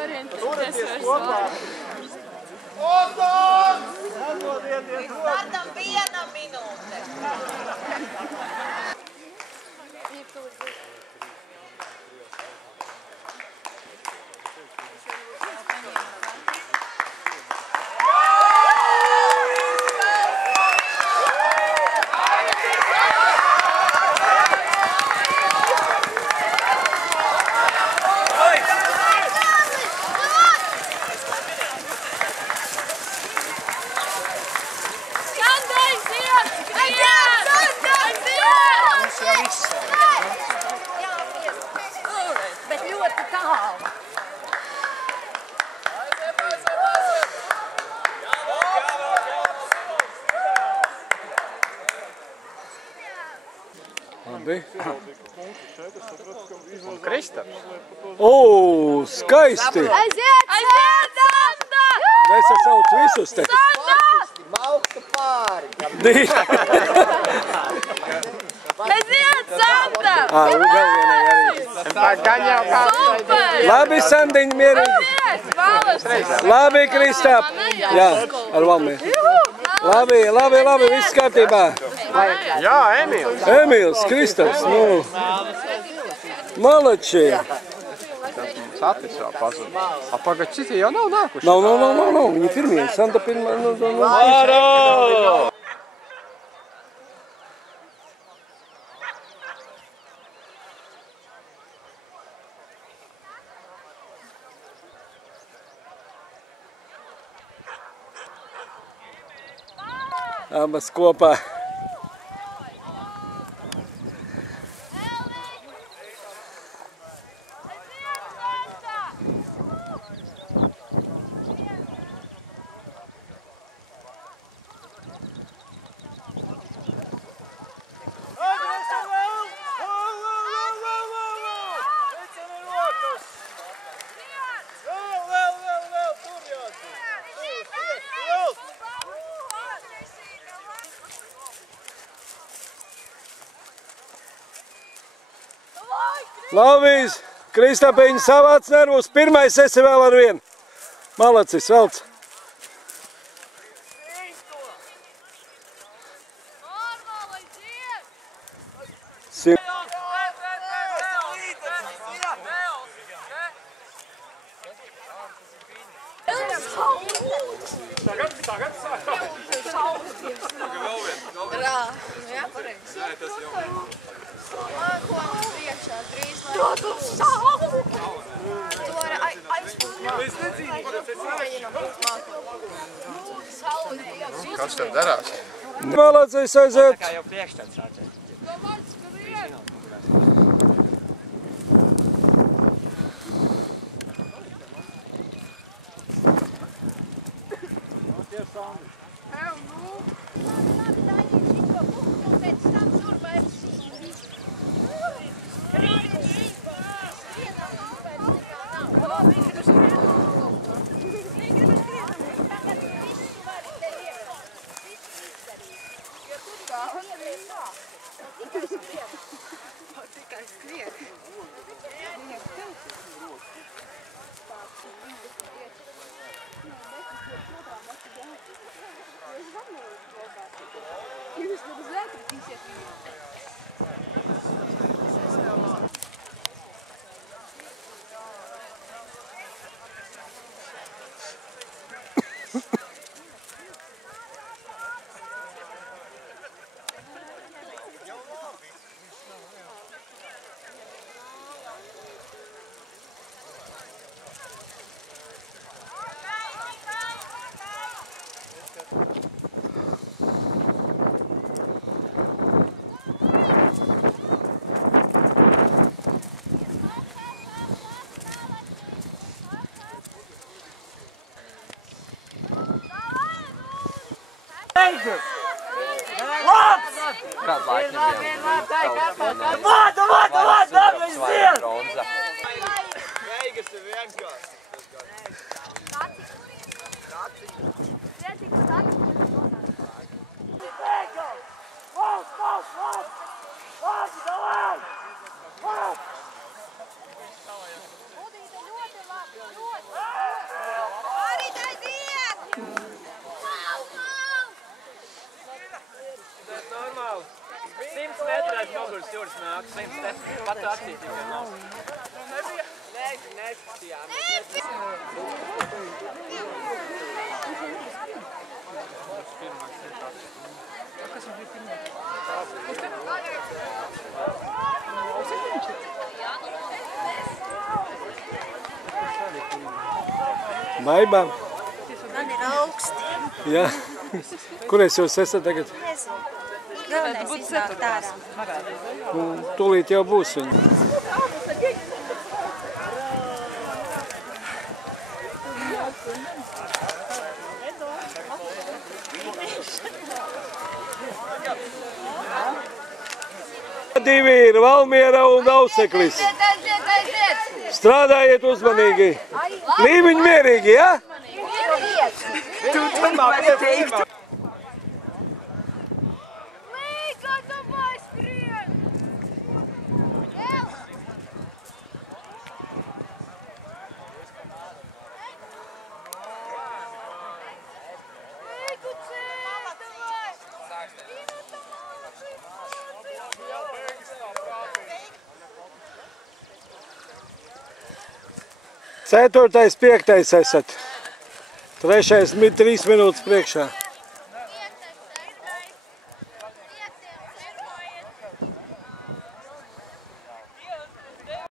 Turieties kopā! Oton! Nedodieties! Startam 1 minūte! Bet ļoti tālu. Labi. Un Kristaps? O, skaisti! Aiziet, Sanda! Mēs sauc visus te. Mauktu pāri. Aiziet, Sanda! Vēl vienai arī. Gan jau kāds. Labi, Sandiņ, mierīgi. Labi, Kristap. Jā, ar valmiem. Labi, viss kārtībā. Jā, Emīls. Emīls, Kristaps, nu. Malači. Satis vēl pazuda. Pagad, citi jau nav nākuši. Nav. Viņi pirmie. Santa pirmā. Māro! Abas kopā. Labi, Kristapiņ, savāc nervus. Pirmais esi vēl ar vienu. Malacis, velc. Kas tev darās? Malacis, aiziet. Kā jau priekšstats rādzēt. Kādu laiku nebija? Vāda, aiziet! Beigas ir vienkārši. Udīte ļoti labi, ļoti. Jūras nāk, svins te, patu akciju tikai nav. Baibām? Man ir augsti. Jā. Kur es jūs esat tagad? Nezinu. Galvenais iznāk tās. Tūlīt jau būs viņi. Divi ir Valmiera un Auseklis. Strādājiet uzmanīgi. Līviņi mierīgi, ja? Ceturtais, piektais esat. Trešais 3 minūtes priekšā.